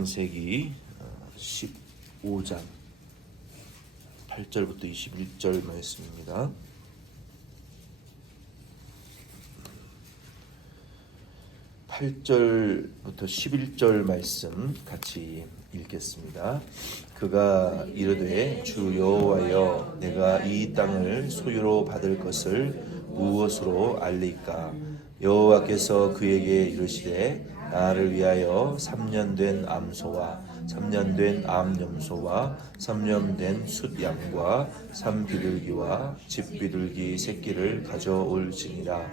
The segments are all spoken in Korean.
창세기 15장 8절부터 21절 말씀입니다. 8절부터 11절 말씀 같이 읽겠습니다. 그가 이르되 주 여호와여 내가 이 땅을 소유로 받을 것을 무엇으로 알리까? 여호와께서 그에게 이르시되 나를 위하여 3년 된 암소와 3년 된 암염소와 3년 된 숫양과 산비둘기와 집비둘기 새끼를 가져올지니라.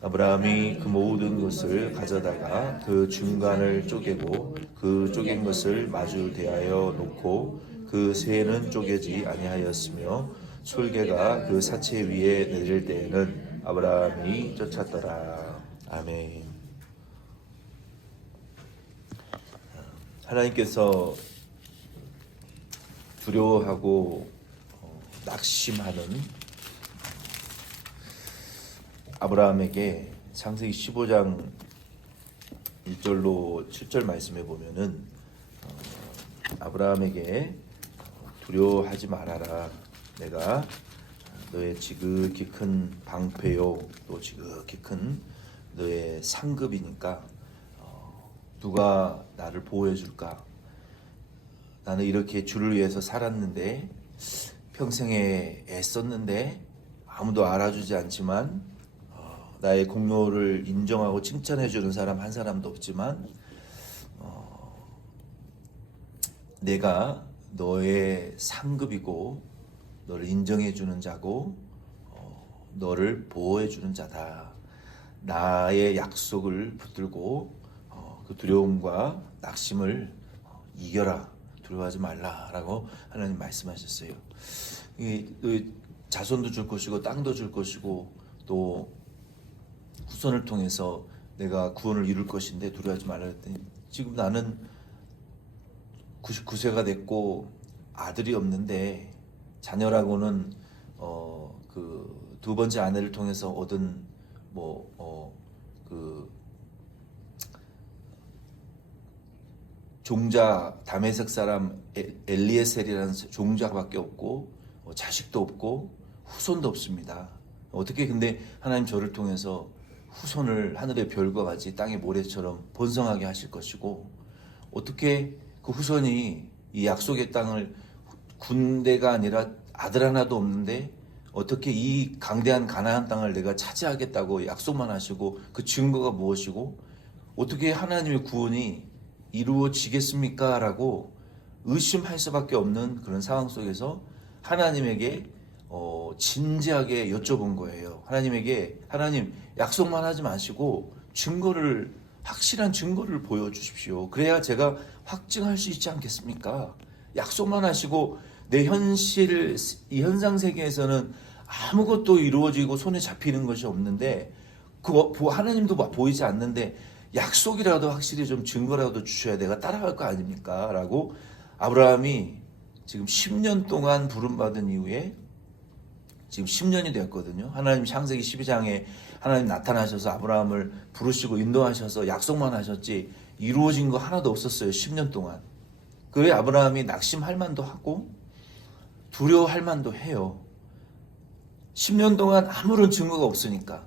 아브라함이 그 모든 것을 가져다가 그 중간을 쪼개고 그 쪼갠 것을 마주 대하여 놓고 그 새는 쪼개지 아니하였으며 솔개가 그 사체 위에 내릴 때에는 아브라함이 쫓았더라. 아멘. 하나님께서 두려워하고 낙심하는 아브라함에게 창세기 15장 1절로 7절 말씀에 보면은 아브라함에게 두려워하지 말아라. 내가 너의 지극히 큰 방패요 또 지극히 큰 너의 상급이니까 누가 나를 보호해 줄까? 나는 이렇게 주를 위해서 살았는데 평생에 애썼는데 아무도 알아주지 않지만 나의 공로를 인정하고 칭찬해 주는 사람 한 사람도 없지만 내가 너의 상급이고 너를 인정해 주는 자고 너를 보호해 주는 자다. 나의 약속을 붙들고 그 두려움과 낙심을 이겨라. 두려워하지 말라라고 하나님 말씀하셨어요. 자손도 줄 것이고 땅도 줄 것이고 또 후손을 통해서 내가 구원을 이룰 것인데 두려워하지 말라 했더니 지금 나는 99세가 됐고 아들이 없는데 자녀라고는 그 두 번째 아내를 통해서 얻은 종자 다메섹 사람 엘리에셀이라는 종자밖에 없고 자식도 없고 후손도 없습니다. 어떻게 근데 하나님 저를 통해서 후손을 하늘의 별과 같이 땅의 모래처럼 번성하게 하실 것이고 어떻게 그 후손이 이 약속의 땅을 군대가 아니라 아들 하나도 없는데 어떻게 이 강대한 가나안 땅을 내가 차지하겠다고 약속만 하시고 그 증거가 무엇이고 어떻게 하나님의 구원이 이루어지겠습니까? 라고 의심할 수밖에 없는 그런 상황 속에서 하나님에게 진지하게 여쭤본 거예요. 하나님 약속만 하지 마시고 확실한 증거를 보여주십시오. 그래야 제가 확증할 수 있지 않겠습니까? 약속만 하시고 내 이 현상 세계에서는 아무것도 이루어지고 손에 잡히는 것이 없는데 하나님도 보이지 않는데 약속이라도 확실히 좀 증거라도 주셔야 내가 따라갈 거 아닙니까? 라고 아브라함이 지금 10년 동안 부름받은 이후에 지금 10년이 되었거든요. 하나님 창세기 12장에 하나님 나타나셔서 아브라함을 부르시고 인도하셔서 약속만 하셨지 이루어진 거 하나도 없었어요. 10년 동안. 그래 아브라함이 낙심할 만도 하고 두려워할 만도 해요. 10년 동안 아무런 증거가 없으니까.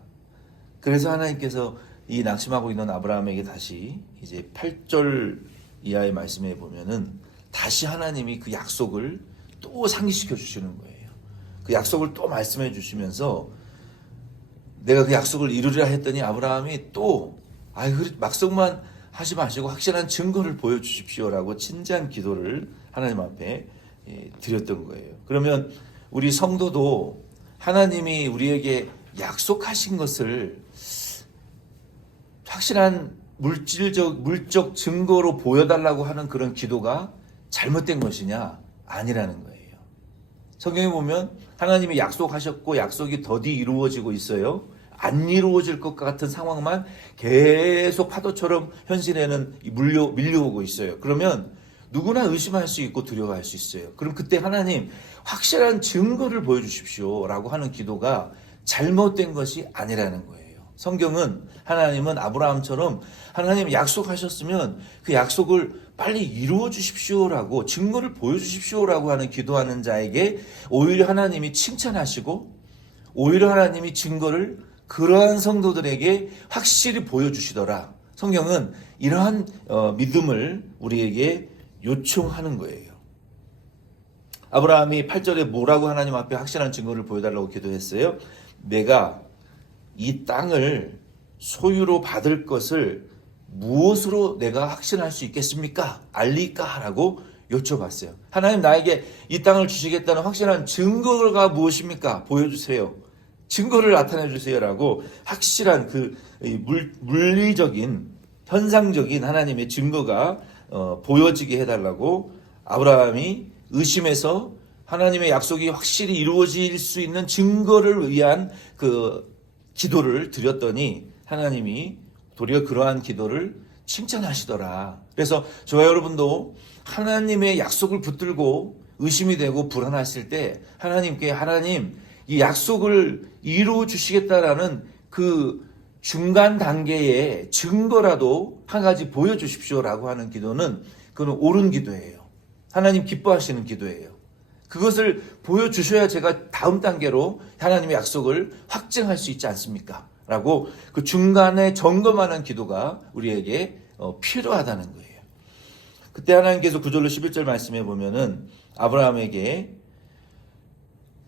그래서 하나님께서 이 낙심하고 있는 아브라함에게 다시 이제 8절 이하의 말씀에 보면은 다시 하나님이 그 약속을 또 상기시켜 주시는 거예요. 그 약속을 또 말씀해 주시면서 내가 그 약속을 이루리라 했더니 아브라함이 또 약속만 하지 마시고 확실한 증거를 보여주십시오라고 진지한 기도를 하나님 앞에 드렸던 거예요. 그러면 우리 성도도 하나님이 우리에게 약속하신 것을 확실한 물적 증거로 보여달라고 하는 그런 기도가 잘못된 것이냐? 아니라는 거예요. 성경에 보면 하나님이 약속하셨고 약속이 더디 이루어지고 있어요. 안 이루어질 것 같은 상황만 계속 파도처럼 현실에는 밀려오고 있어요. 그러면 누구나 의심할 수 있고 두려워할 수 있어요. 그럼 그때 하나님 확실한 증거를 보여주십시오 라고 하는 기도가 잘못된 것이 아니라는 거예요. 성경은 하나님은 아브라함처럼 하나님 약속하셨으면 그 약속을 빨리 이루어 주십시오라고 증거를 보여주십시오라고 하는 기도하는 자에게 오히려 하나님이 칭찬하시고 오히려 하나님이 증거를 그러한 성도들에게 확실히 보여주시더라. 성경은 이러한 믿음을 우리에게 요청하는 거예요. 아브라함이 8절에 뭐라고 하나님 앞에 확실한 증거를 보여달라고 기도했어요? 내가 이 땅을 소유로 받을 것을 무엇으로 내가 확신할 수 있겠습니까? 알리까? 라고 여쭤봤어요. 하나님 나에게 이 땅을 주시겠다는 확실한 증거가 무엇입니까? 보여주세요. 증거를 나타내 주세요. 라고 확실한 그 물리적인 현상적인 하나님의 증거가 보여지게 해달라고 아브라함이 의심해서 하나님의 약속이 확실히 이루어질 수 있는 증거를 위한 그 기도를 드렸더니 하나님이 도리어 그러한 기도를 칭찬하시더라. 그래서 저와 여러분도 하나님의 약속을 붙들고 의심이 되고 불안하실 때 하나님께 하나님 이 약속을 이루어 주시겠다라는 그 중간 단계의 증거라도 한 가지 보여주십시오라고 하는 기도는 그건 옳은 기도예요. 하나님 기뻐하시는 기도예요. 그것을 보여주셔야 제가 다음 단계로 하나님의 약속을 확증할 수 있지 않습니까? 라고 그 중간에 점검하는 기도가 우리에게 필요하다는 거예요. 그때 하나님께서 9절로 11절 말씀해 보면은 아브라함에게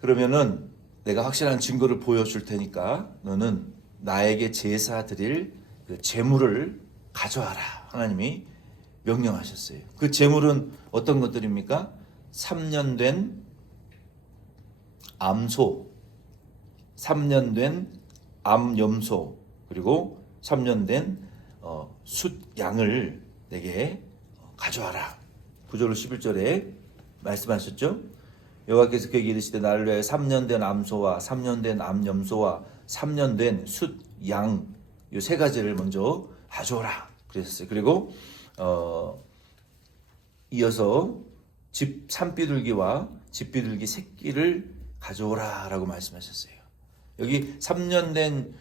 그러면은 내가 확실한 증거를 보여줄 테니까 너는 나에게 제사 드릴 그 제물을 가져와라. 하나님이 명령하셨어요. 그 제물은 어떤 것들입니까? 3년 된 암소, 3년 된 암염소, 그리고 3년 된 숫양을 내게 가져와라. 9절 11절에 말씀하셨죠? 여호와께서 그에게 이르시되 나를 위하여 3년 된 암소와 3년 된 암염소와 3년 된 숫양 이 세 가지를 먼저 가져오라 그랬어요. 그리고 이어서 산비둘기와 집비둘기 새끼를 가져오라라고 말씀하셨어요. 여기 3년 된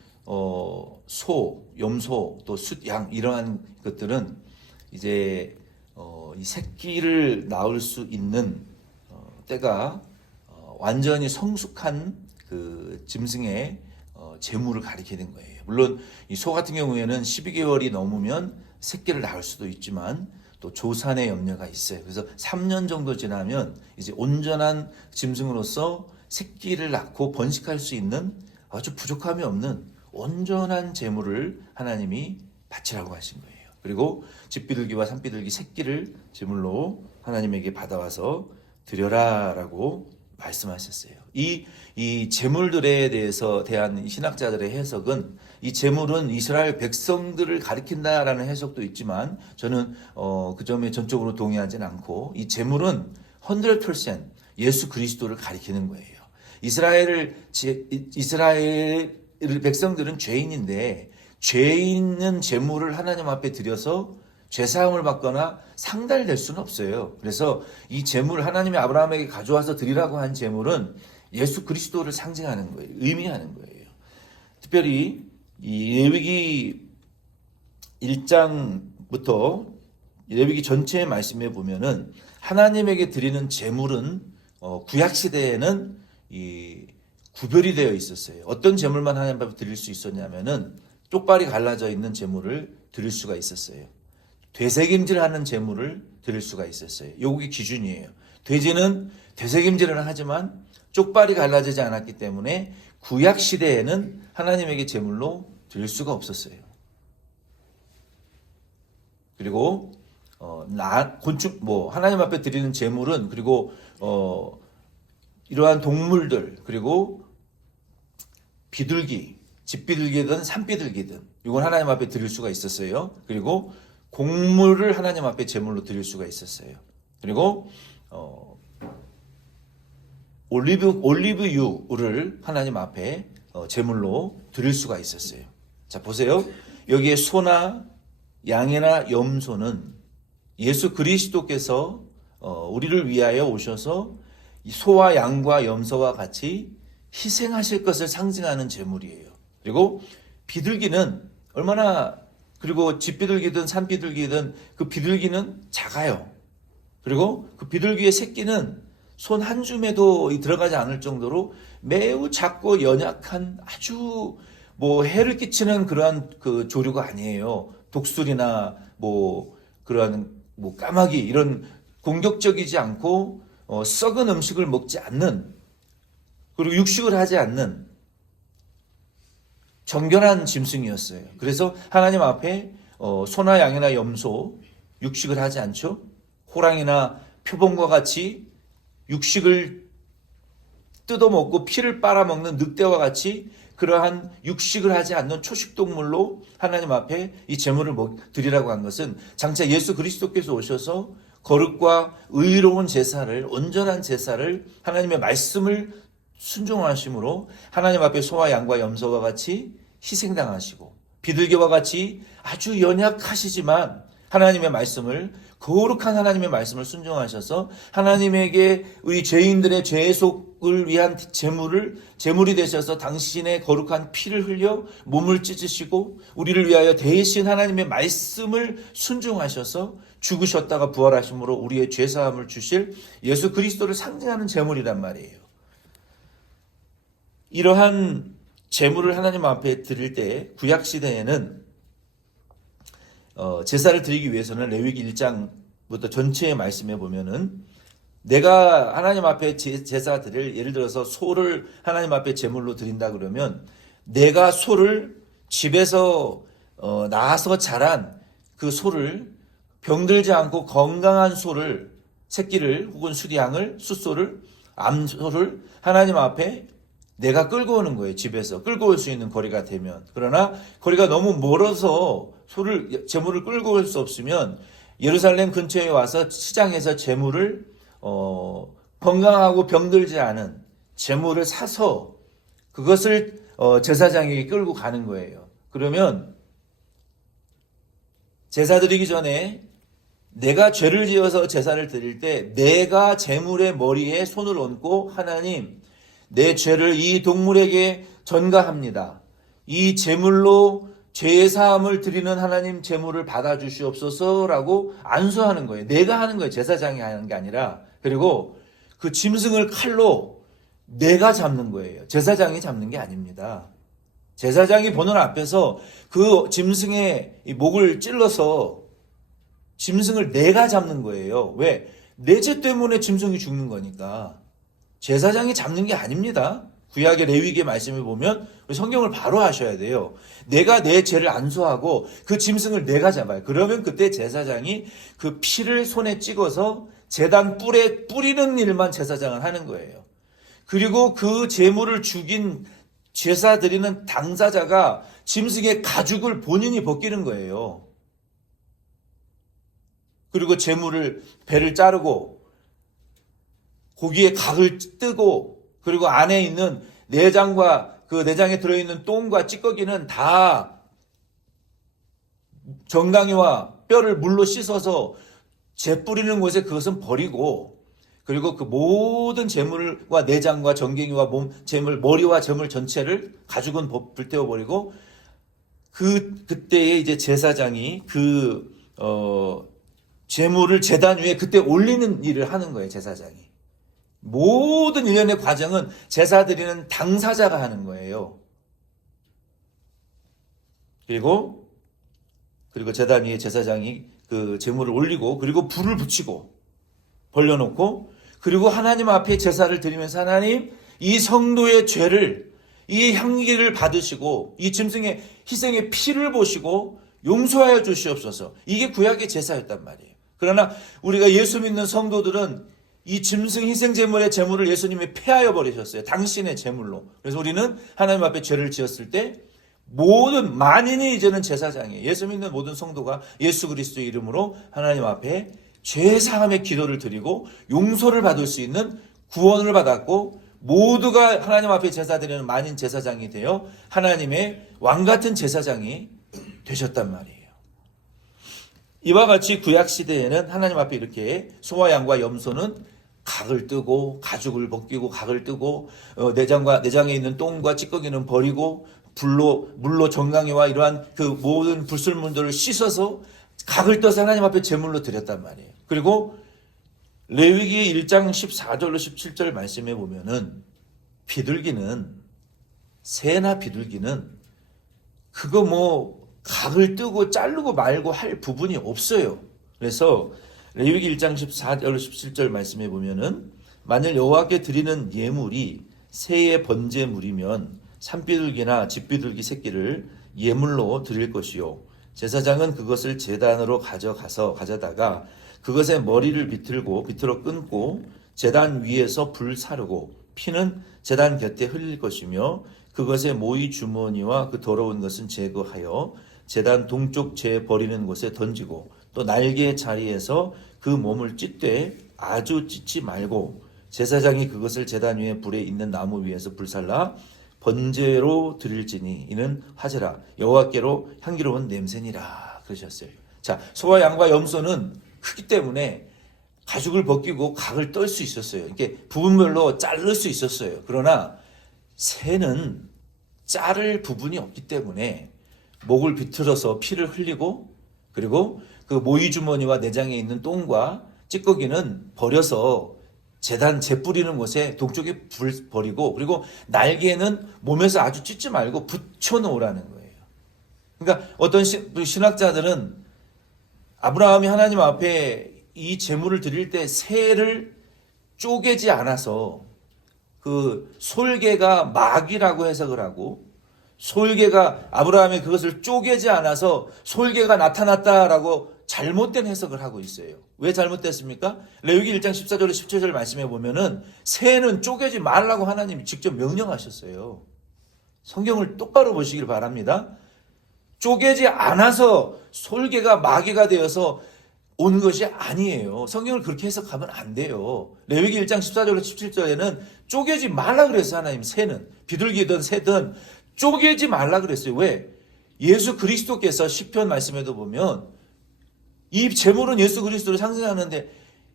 소, 염소, 또 숫양 이러한 것들은 이제 이 새끼를 낳을 수 있는 때가 완전히 성숙한 그 짐승의 제물을 가리키는 거예요. 물론 이 소 같은 경우에는 12개월이 넘으면 새끼를 낳을 수도 있지만 또 조산의 염려가 있어요. 그래서 3년 정도 지나면 이제 온전한 짐승으로서 새끼를 낳고 번식할 수 있는 아주 부족함이 없는 온전한 제물을 하나님이 바치라고 하신 거예요. 그리고 집비둘기와 산비둘기 새끼를 제물로 하나님에게 받아와서 드려라라고 말씀하셨어요. 이 제물들에 대한 신학자들의 해석은 이 제물은 이스라엘 백성들을 가리킨다라는 해석도 있지만 저는 그 점에 전적으로 동의하지는 않고 이 제물은 100% 예수 그리스도를 가리키는 거예요. 이스라엘 백성들은 죄인인데 죄 있는 제물을 하나님 앞에 드려서 죄사함을 받거나 상달될 수는 없어요. 그래서 이 제물 하나님이 아브라함에게 가져와서 드리라고 한 제물은 예수 그리스도를 상징하는 거예요. 의미하는 거예요. 특별히 이 레위기 1장부터 레위기 전체의 말씀에 보면은 하나님에게 드리는 제물은 구약 시대에는 이 구별이 되어 있었어요. 어떤 제물만 하나님 앞에 드릴 수 있었냐면은 쪽발이 갈라져 있는 제물을 드릴 수가 있었어요. 되새김질하는 제물을 드릴 수가 있었어요. 요게 기준이에요. 돼지는 되새김질은 하지만 쪽발이 갈라지지 않았기 때문에 구약 시대에는 하나님에게 제물로 드릴 수가 없었어요. 그리고 곤충 하나님 앞에 드리는 제물은 그리고 이러한 동물들 그리고 비둘기, 집비둘기든 산비둘기든 이건 하나님 앞에 드릴 수가 있었어요. 그리고 곡물을 하나님 앞에 제물로 드릴 수가 있었어요. 그리고 올리브유를 하나님 앞에 제물로 드릴 수가 있었어요. 자, 보세요. 여기에 소나 양이나 염소는 예수 그리스도께서 우리를 위하여 오셔서 소와 양과 염소와 같이 희생하실 것을 상징하는 제물이에요. 그리고 비둘기는 얼마나, 그리고 집 비둘기든 산 비둘기든 그 비둘기는 작아요. 그리고 그 비둘기의 새끼는 손 한 줌에도 들어가지 않을 정도로 매우 작고 연약한 아주 뭐 해를 끼치는 그러한 그 조류가 아니에요. 독수리나 뭐 그러한 뭐 까마귀 이런 공격적이지 않고 썩은 음식을 먹지 않는, 그리고 육식을 하지 않는 정결한 짐승이었어요. 그래서 하나님 앞에 소나 양이나 염소 육식을 하지 않죠. 호랑이나 표범과 같이 육식을 뜯어먹고 피를 빨아먹는 늑대와 같이 그러한 육식을 하지 않는 초식동물로 하나님 앞에 이 제물을 드리라고 한 것은 장차 예수 그리스도께서 오셔서 거룩과 의로운 제사를, 온전한 제사를, 하나님의 말씀을 순종하심으로 하나님 앞에 소와 양과 염소와 같이 희생당하시고 비둘기와 같이 아주 연약하시지만 하나님의 말씀을, 거룩한 하나님의 말씀을 순종하셔서 하나님에게 우리 죄인들의 죄속을 위한 제물이 되셔서 당신의 거룩한 피를 흘려 몸을 찢으시고 우리를 위하여 대신 하나님의 말씀을 순종하셔서 죽으셨다가 부활하심으로 우리의 죄사함을 주실 예수 그리스도를 상징하는 제물이란 말이에요. 이러한 제물을 하나님 앞에 드릴 때 구약 시대에는 제사를 드리기 위해서는 레위기 1장부터 전체의 말씀에 보면은 내가 하나님 앞에 제사 드릴, 예를 들어서 소를 하나님 앞에 제물로 드린다 그러면 내가 소를 집에서 낳아서 자란 그 소를, 병들지 않고 건강한 소를, 새끼를 혹은 수양을, 숫소를, 암소를 하나님 앞에 내가 끌고 오는 거예요. 집에서 끌고 올 수 있는 거리가 되면. 그러나 거리가 너무 멀어서 제물을 끌고 올 수 없으면 예루살렘 근처에 와서 시장에서 제물을 건강하고 병들지 않은 제물을 사서 그것을 제사장에게 끌고 가는 거예요. 그러면 제사 드리기 전에 내가 죄를 지어서 제사를 드릴 때 내가 제물의 머리에 손을 얹고 하나님, 내 죄를 이 동물에게 전가합니다. 이 제물로 죄사함을 드리는 하나님 제물을 받아주시옵소서라고 안수하는 거예요. 내가 하는 거예요. 제사장이 하는 게 아니라. 그리고 그 짐승을 칼로 내가 잡는 거예요. 제사장이 잡는 게 아닙니다. 제사장이 보는 앞에서 그 짐승의 목을 찔러서 짐승을 내가 잡는 거예요. 왜? 내 죄 때문에 짐승이 죽는 거니까. 제사장이 잡는 게 아닙니다. 구약의 레위기의 말씀을 보면 성경을 바로 하셔야 돼요. 내가 내 죄를 안수하고 그 짐승을 내가 잡아요. 그러면 그때 제사장이 그 피를 손에 찍어서 제단 뿔에 뿌리는 일만 제사장은 하는 거예요. 그리고 그 제물을 죽인 제사 드리는 당사자가 짐승의 가죽을 본인이 벗기는 거예요. 그리고 제물을 배를 자르고 고기의 각을 뜨고 그리고 안에 있는 내장과 그 내장에 들어있는 똥과 찌꺼기는 다 정강이와 뼈를 물로 씻어서 재 뿌리는 곳에 그것은 버리고, 그리고 그 모든 재물과 내장과 정갱이와 재물, 머리와 재물 전체를 가죽은 불태워 버리고 그때에 이제 제사장이 재물을 제단 위에 그때 올리는 일을 하는 거예요. 제사장이. 모든 일련의 과정은 제사 드리는 당사자가 하는 거예요. 그리고 제단 위에 제사장이 그 제물을 올리고 그리고 불을 붙이고 벌려놓고 그리고 하나님 앞에 제사를 드리면서 하나님, 이 성도의 죄를, 이 향기를 받으시고 이 짐승의 희생의 피를 보시고 용서하여 주시옵소서. 이게 구약의 제사였단 말이에요. 그러나 우리가 예수 믿는 성도들은 이 짐승 희생제물의 제물을 예수님이 폐하여 버리셨어요. 당신의 제물로. 그래서 우리는 하나님 앞에 죄를 지었을 때 모든 만인이 이제는 제사장이에요. 예수 믿는 모든 성도가 예수 그리스도의 이름으로 하나님 앞에 죄사함의 기도를 드리고 용서를 받을 수 있는 구원을 받았고 모두가 하나님 앞에 제사 드리는 만인 제사장이 되어 하나님의 왕같은 제사장이 되셨단 말이에요. 이와 같이 구약시대에는 하나님 앞에 이렇게 소와 양과 염소는 각을 뜨고 가죽을 벗기고 각을 뜨고 내장에 있는 똥과 찌꺼기는 버리고 물로 정강이와 이러한 그 모든 불순물들을 씻어서 각을 떠서 하나님 앞에 제물로 드렸단 말이에요. 그리고 레위기 1장 14절로 17절 말씀해 보면은 비둘기는 새나 비둘기는 그거 뭐 각을 뜨고 자르고 말고 할 부분이 없어요. 그래서 레위기 1장 14절 17절 말씀해 보면은 만일 여호와께 드리는 예물이 새의 번제물이면 산비둘기나 집비둘기 새끼를 예물로 드릴 것이요 제사장은 그것을 제단으로 가져다가 그것의 머리를 비틀어 끊고 제단 위에서 불 사르고 피는 제단 곁에 흘릴 것이며 그것의 모이 주머니와 그 더러운 것은 제거하여 제단 동쪽 재 버리는 곳에 던지고 또 날개 자리에서 그 몸을 찢되 아주 찢지 말고 제사장이 그것을 제단 위에 불에 있는 나무 위에서 불살라 번제로 드릴지니 이는 화제라 여호와께로 향기로운 냄새니라 그러셨어요. 자, 소와 양과 염소는 크기 때문에 가죽을 벗기고 각을 떨 수 있었어요. 이렇게 부분별로 자를 수 있었어요. 그러나 새는 자를 부분이 없기 때문에 목을 비틀어서 피를 흘리고 그리고 그 모이 주머니와 내장에 있는 똥과 찌꺼기는 버려서 제단 재 뿌리는 곳에 동쪽에 불 버리고 그리고 날개는 몸에서 아주 찢지 말고 붙여 놓으라는 거예요. 그러니까 어떤 신학자들은 아브라함이 하나님 앞에 이 제물을 드릴 때 새를 쪼개지 않아서 그 솔개가 마귀라고 해석을 하고 솔개가 아브라함이 그것을 쪼개지 않아서 솔개가 나타났다라고 잘못된 해석을 하고 있어요. 왜 잘못됐습니까? 레위기 1장 14절에 17절 말씀해 보면은 새는 쪼개지 말라고 하나님이 직접 명령하셨어요. 성경을 똑바로 보시길 바랍니다. 쪼개지 않아서 솔개가 마귀가 되어서 온 것이 아니에요. 성경을 그렇게 해석하면 안 돼요. 레위기 1장 14절로 17절에는 쪼개지 말라 그랬어요. 하나님 새는 비둘기든 새든 쪼개지 말라 그랬어요. 왜? 예수 그리스도께서 시편 말씀에도 보면 이 제물은 예수 그리스도를 상징하는데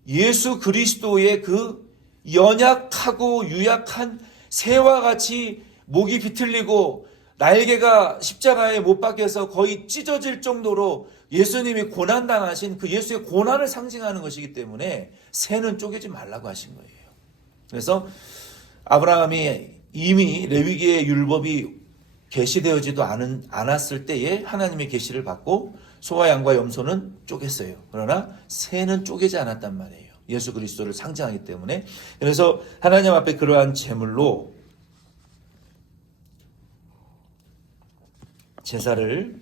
예수 그리스도의 그 연약하고 유약한 새와 같이 목이 비틀리고 날개가 십자가에 못 박혀서 거의 찢어질 정도로 예수님이 고난당하신 그 예수의 고난을 상징하는 것이기 때문에 새는 쪼개지 말라고 하신 거예요. 그래서 아브라함이 이미 레위기의 율법이 계시되어지도 않았을 때에 하나님의 계시를 받고 소와 양과 염소는 쪼갰어요. 그러나 새는 쪼개지 않았단 말이에요. 예수 그리스도를 상징하기 때문에. 그래서 하나님 앞에 그러한 제물로 제사를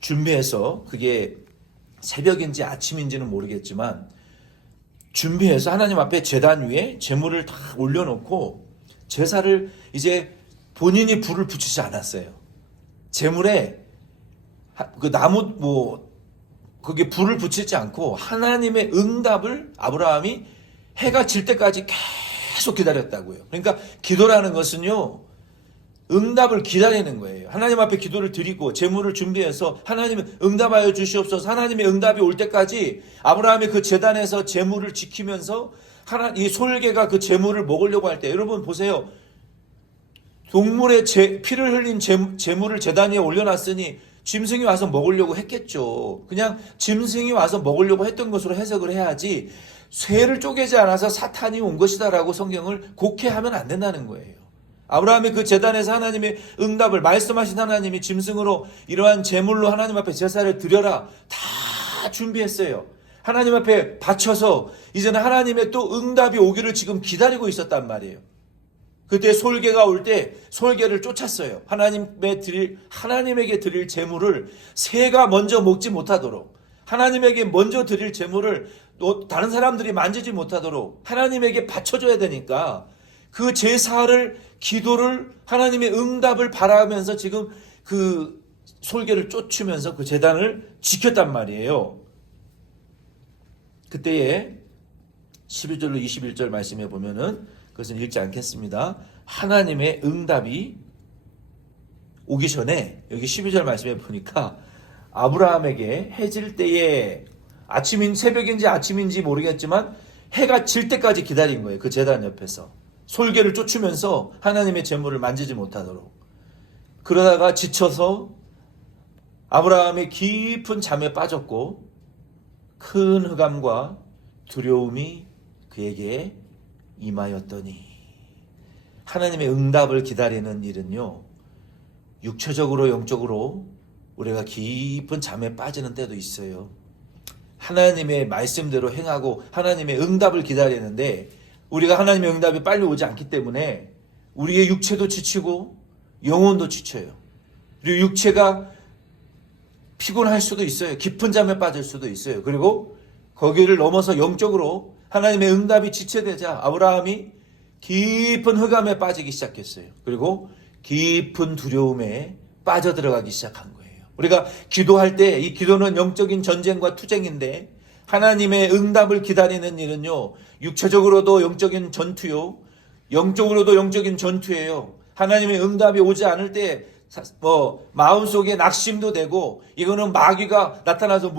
준비해서 그게 새벽인지 아침인지는 모르겠지만 준비해서 하나님 앞에 제단 위에 제물을 다 올려놓고 제사를 이제 본인이 불을 붙이지 않았어요. 제물에 그 나무 거기에 불을 붙이지 않고 하나님의 응답을 아브라함이 해가 질 때까지 계속 기다렸다고요. 그러니까 기도라는 것은요. 응답을 기다리는 거예요. 하나님 앞에 기도를 드리고 제물을 준비해서 하나님의 응답하여 주시옵소서. 하나님의 응답이 올 때까지 아브라함이 그 제단에서 제물을 지키면서 이 솔개가 그 제물을 먹으려고 할 때 여러분 보세요. 동물의 피를 흘린 제물을 제단 위에 올려놨으니 짐승이 와서 먹으려고 했겠죠. 그냥 짐승이 와서 먹으려고 했던 것으로 해석을 해야지 쇠를 쪼개지 않아서 사탄이 온 것이다라고 성경을 곡해하면 안 된다는 거예요. 아브라함이 그 제단에서 하나님의 응답을 말씀하신 하나님이 짐승으로 이러한 제물로 하나님 앞에 제사를 드려라 다 준비했어요. 하나님 앞에 바쳐서 이제는 하나님의 또 응답이 오기를 지금 기다리고 있었단 말이에요. 그때 솔개가 올 때 솔개를 쫓았어요. 하나님에게 드릴 제물을 새가 먼저 먹지 못하도록 하나님에게 먼저 드릴 제물을 다른 사람들이 만지지 못하도록 하나님에게 바쳐줘야 되니까 그 제사를 기도를 하나님의 응답을 바라면서 지금 그 솔개를 쫓으면서 그 제단을 지켰단 말이에요. 그때에 12절로 21절 말씀해 보면은 그것은 읽지 않겠습니다. 하나님의 응답이 오기 전에 여기 12절 말씀해 보니까 아브라함에게 해질 때에 새벽인지 아침인지 모르겠지만 해가 질 때까지 기다린 거예요. 그 제단 옆에서. 솔개를 쫓으면서 하나님의 제물을 만지지 못하도록. 그러다가 지쳐서 아브라함이 깊은 잠에 빠졌고 큰 흑암과 두려움이 그에게 임하였더니, 하나님의 응답을 기다리는 일은요, 육체적으로 영적으로 우리가 깊은 잠에 빠지는 때도 있어요. 하나님의 말씀대로 행하고 하나님의 응답을 기다리는데 우리가 하나님의 응답이 빨리 오지 않기 때문에 우리의 육체도 지치고 영혼도 지쳐요. 그리고 육체가 피곤할 수도 있어요. 깊은 잠에 빠질 수도 있어요. 그리고 거기를 넘어서 영적으로 하나님의 응답이 지체되자 아브라함이 깊은 흑암에 빠지기 시작했어요. 그리고 깊은 두려움에 빠져들어가기 시작한 거예요. 우리가 기도할 때 이 기도는 영적인 전쟁과 투쟁인데 하나님의 응답을 기다리는 일은요, 육체적으로도 영적인 전투요, 영적으로도 영적인 전투예요. 하나님의 응답이 오지 않을 때 마음속에 낙심도 되고, 이거는 마귀가 나타나서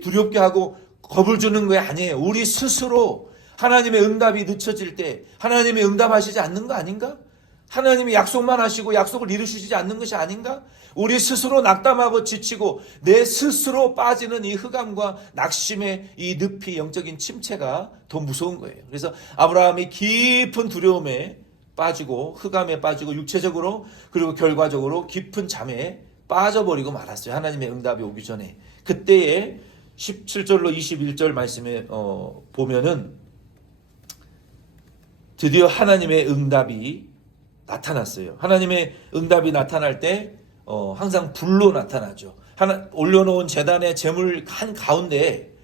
두렵게 하고 겁을 주는 게 아니에요. 우리 스스로 하나님의 응답이 늦춰질 때 하나님이 응답하시지 않는 거 아닌가? 하나님이 약속만 하시고 약속을 이루시지 않는 것이 아닌가? 우리 스스로 낙담하고 지치고 내 스스로 빠지는 이 흑암과 낙심의 이 늪이, 영적인 침체가 더 무서운 거예요. 그래서 아브라함이 깊은 두려움에 빠지고 흑암에 빠지고 육체적으로 그리고 결과적으로 깊은 잠에 빠져버리고 말았어요. 하나님의 응답이 오기 전에. 그때에 17절로 21절 말씀에 보면은 드디어 하나님의 응답이 나타났어요. 하나님의 응답이 나타날 때 항상 불로 나타나죠. 올려놓은 제단의 제물 한 가운데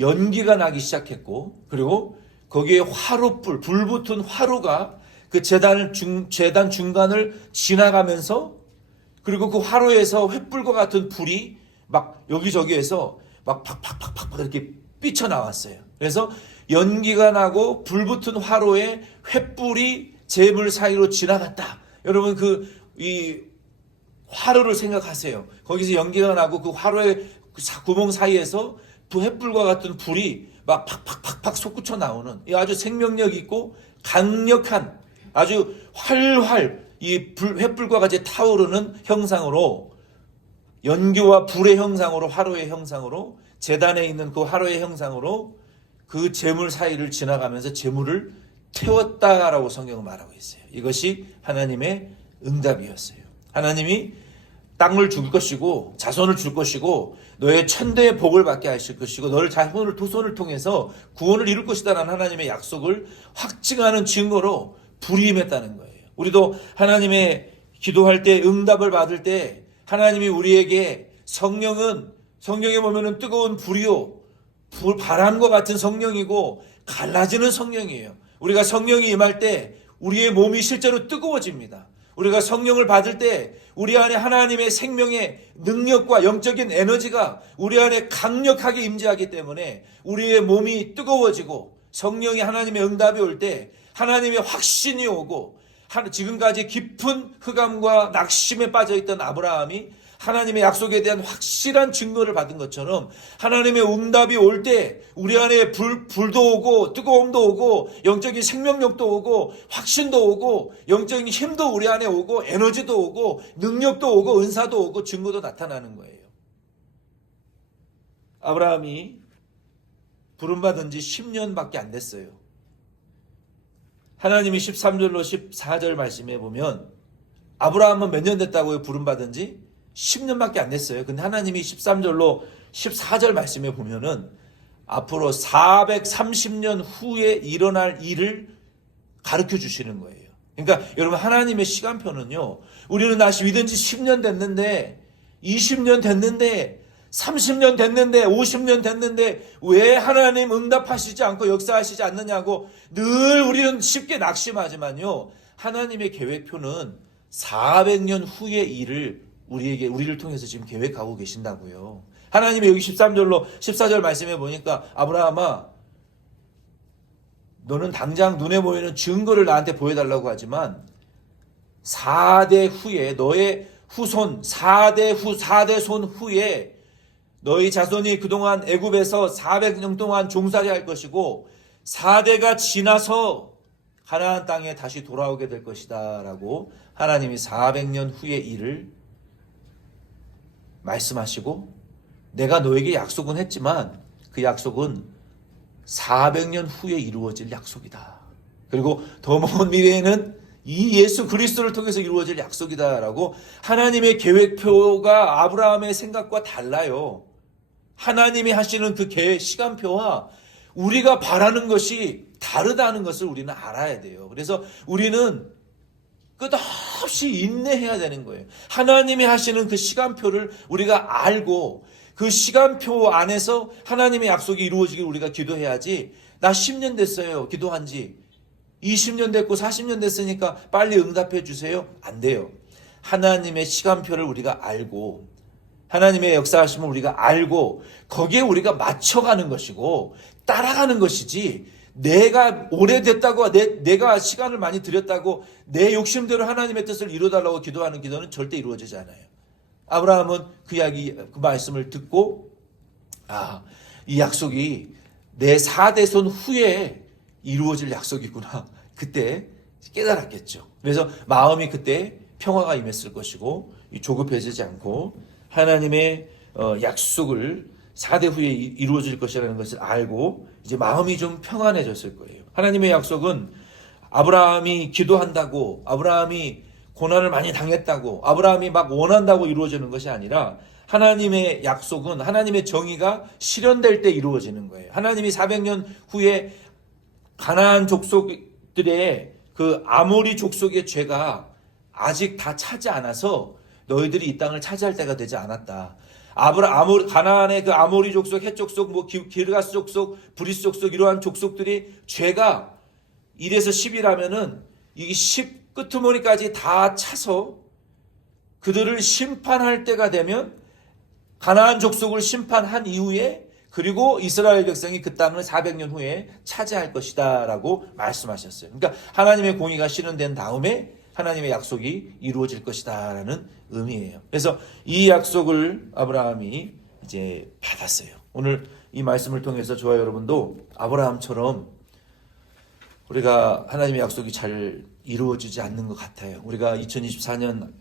연기가 나기 시작했고, 그리고 거기에 화로불, 불붙은 화로가 그 제단 중간을 지나가면서, 그리고 그 화로에서 횃불과 같은 불이 막 여기저기에서 막 팍팍팍팍 이렇게 삐쳐나왔어요. 그래서 연기가 나고 불붙은 화로에 횃불이 제물 사이로 지나갔다. 여러분 이 화로를 생각하세요. 거기서 연기가 나고 그 화로의 구멍 사이에서 그 횃불과 같은 불이 막 팍팍팍팍 솟구쳐 나오는 아주 생명력 있고 강력한, 아주 활활 이 횃불과 같이 타오르는 형상으로, 연기와 불의 형상으로, 화로의 형상으로, 제단에 있는 그 화로의 형상으로 그 제물 사이를 지나가면서 제물을 태웠다라고 성경은 말하고 있어요. 이것이 하나님의 응답이었어요. 하나님이 땅을 줄 것이고 자손을 줄 것이고 너의 천대의 복을 받게 하실 것이고 너를 자손을 두손을 통해서 구원을 이룰 것이다라는 하나님의 약속을 확증하는 증거로 불이 임했다는 거예요. 우리도 하나님의 기도할 때, 응답을 받을 때 하나님이 우리에게, 성경에 보면은 뜨거운 불이요, 바람과 같은 성령이고 갈라지는 성령이에요. 우리가 성령이 임할 때 우리의 몸이 실제로 뜨거워집니다. 우리가 성령을 받을 때 우리 안에 하나님의 생명의 능력과 영적인 에너지가 우리 안에 강력하게 임재하기 때문에 우리의 몸이 뜨거워지고, 성령이 하나님의 응답이 올 때 하나님의 확신이 오고, 지금까지 깊은 흑암과 낙심에 빠져있던 아브라함이 하나님의 약속에 대한 확실한 증거를 받은 것처럼 하나님의 응답이 올 때 우리 안에 불도 오고 뜨거움도 오고 영적인 생명력도 오고 확신도 오고 영적인 힘도 우리 안에 오고 에너지도 오고 능력도 오고 은사도 오고 증거도 나타나는 거예요. 아브라함이 부름받은 지 10년밖에 안 됐어요. 하나님이 13절로 14절 말씀해 보면 아브라함은 몇 년 됐다고요? 부름받은 지 10년밖에 안 됐어요. 근데 하나님이 13절로 14절 말씀에 보면은 앞으로 430년 후에 일어날 일을 가르쳐 주시는 거예요. 그러니까 여러분, 하나님의 시간표는요, 우리는 다시 믿은 지 10년 됐는데 20년 됐는데 30년 됐는데 50년 됐는데 왜 하나님 응답하시지 않고 역사하시지 않느냐고 늘 우리는 쉽게 낙심하지만요, 하나님의 계획표는 400년 후의 일을 우리를 통해서 지금 계획하고 계신다고요. 하나님이 여기 13절로 14절 말씀해 보니까 아브라함아, 너는 당장 눈에 보이는 증거를 나한테 보여달라고 하지만 4대 후에 너의 후손, 4대 손 후에 너희 자손이 그동안 애굽에서 400년 동안 종살이 할 것이고 4대가 지나서 가나안 땅에 다시 돌아오게 될 것이다 라고 하나님이 400년 후의 일을 말씀하시고 내가 너에게 약속은 했지만 그 약속은 400년 후에 이루어질 약속이다. 그리고 더 먼 미래에는 이 예수 그리스도를 통해서 이루어질 약속이다라고 하나님의 계획표가 아브라함의 생각과 달라요. 하나님이 하시는 그 시간표와 우리가 바라는 것이 다르다는 것을 우리는 알아야 돼요. 그래서 우리는 끝없이 인내해야 되는 거예요. 하나님이 하시는 그 시간표를 우리가 알고 그 시간표 안에서 하나님의 약속이 이루어지길 우리가 기도해야지. 나 10년 됐어요. 기도한 지 20년 됐고 40년 됐으니까 빨리 응답해 주세요. 안 돼요. 하나님의 시간표를 우리가 알고 하나님의 역사하심을 우리가 알고 거기에 우리가 맞춰가는 것이고 따라가는 것이지, 내가 오래됐다고 내가 시간을 많이 들였다고 내 욕심대로 하나님의 뜻을 이루어달라고 기도하는 기도는 절대 이루어지지 않아요. 아브라함은 그 말씀을 듣고 이 약속이 내 4대손 후에 이루어질 약속이구나. 그때 깨달았겠죠. 그래서 마음이 그때 평화가 임했을 것이고 조급해지지 않고 하나님의 약속을 4대 후에 이루어질 것이라는 것을 알고 이제 마음이 좀 평안해졌을 거예요. 하나님의 약속은 아브라함이 기도한다고, 아브라함이 고난을 많이 당했다고, 아브라함이 막 원한다고 이루어지는 것이 아니라 하나님의 약속은 하나님의 정의가 실현될 때 이루어지는 거예요. 하나님이 400년 후에 가나안 족속들의 그 아모리 족속의 죄가 아직 다 차지 않아서 너희들이 이 땅을 차지할 때가 되지 않았다. 가나안의 그 아모리 족속, 헷 족속, 기르가스 족속, 브리스 족속 이러한 족속들이 죄가 1에서 10이라면은 이 10 끄트머리까지 다 차서 그들을 심판할 때가 되면 가나안 족속을 심판한 이후에 그리고 이스라엘 백성이 그 땅을 400년 후에 차지할 것이다 라고 말씀하셨어요. 그러니까 하나님의 공의가 실현된 다음에 하나님의 약속이 이루어질 것이다 라는 의미예요. 그래서 이 약속을 아브라함이 이제 받았어요. 오늘 이 말씀을 통해서 저와 여러분도 아브라함처럼 우리가 하나님의 약속이 잘 이루어지지 않는 것 같아요. 우리가 2024년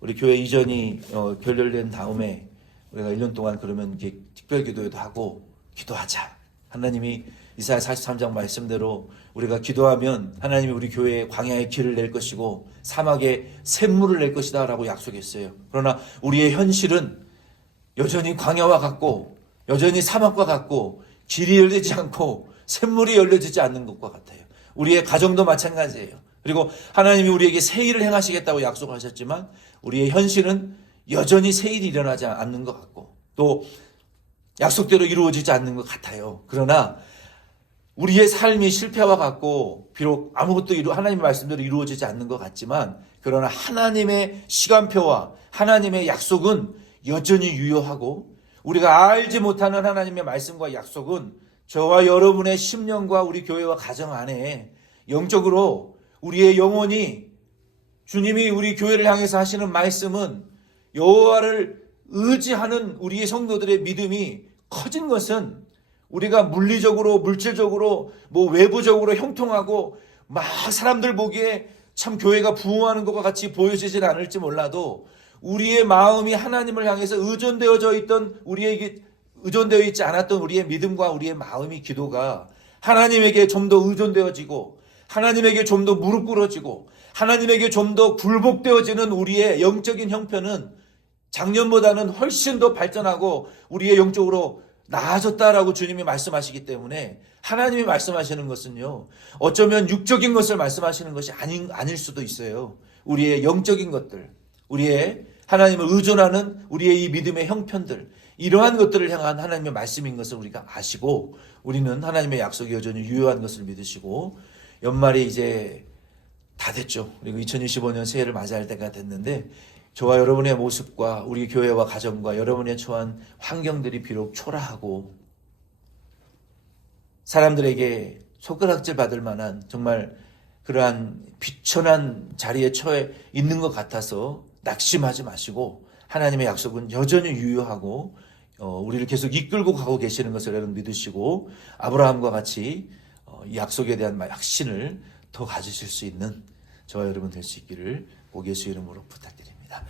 우리 교회 이전이 결렬된 다음에 우리가 1년 동안 그러면 이제 특별 기도회도 하고 기도하자. 하나님이 이사야 43장 말씀대로 우리가 기도하면 하나님이 우리 교회에 광야에 길을 낼 것이고 사막에 샘물을 낼 것이다 라고 약속했어요. 그러나 우리의 현실은 여전히 광야와 같고 여전히 사막과 같고 길이 열리지 않고 샘물이 열려지지 않는 것과 같아요. 우리의 가정도 마찬가지예요. 그리고 하나님이 우리에게 새 일을 행하시겠다고 약속하셨지만 우리의 현실은 여전히 새 일이 일어나지 않는 것 같고 또 약속대로 이루어지지 않는 것 같아요. 그러나 우리의 삶이 실패와 같고 비록 아무것도 하나님의 말씀대로 이루어지지 않는 것 같지만 그러나 하나님의 시간표와 하나님의 약속은 여전히 유효하고 우리가 알지 못하는 하나님의 말씀과 약속은 저와 여러분의 심령과 우리 교회와 가정 안에 영적으로 우리의 영혼이 주님이 우리 교회를 향해서 하시는 말씀은 여호와를 의지하는 우리의 성도들의 믿음이 커진 것은 우리가 물리적으로 물질적으로 외부적으로 형통하고 막 사람들 보기에 참 교회가 부흥하는 것과 같이 보여지진 않을지 몰라도 우리의 마음이 하나님을 향해서 의존되어져 있던 우리에게 의존되어 있지 않았던 우리의 믿음과 우리의 마음이 기도가 하나님에게 좀 더 의존되어지고 하나님에게 좀 더 무릎 꿇어지고 하나님에게 좀 더 굴복되어지는 우리의 영적인 형편은 작년보다는 훨씬 더 발전하고 우리의 영적으로 나아졌다라고 주님이 말씀하시기 때문에 하나님이 말씀하시는 것은요 어쩌면 육적인 것을 말씀하시는 것이 아닐 수도 있어요. 우리의 영적인 것들, 우리의 하나님을 의존하는 우리의 이 믿음의 형편들, 이러한 것들을 향한 하나님의 말씀인 것을 우리가 아시고 우리는 하나님의 약속이 여전히 유효한 것을 믿으시고 연말이 이제 다 됐죠. 그리고 2025년 새해를 맞이할 때가 됐는데 저와 여러분의 모습과 우리 교회와 가정과 여러분의 처한 환경들이 비록 초라하고 사람들에게 손가락질 받을 만한 정말 그러한 비천한 자리에 처해 있는 것 같아서 낙심하지 마시고 하나님의 약속은 여전히 유효하고 우리를 계속 이끌고 가고 계시는 것을 여러분 믿으시고 아브라함과 같이 이 약속에 대한 확신을 더 가지실 수 있는 저와 여러분 될 수 있기를 꼭 예수 이름으로 부탁드립니다.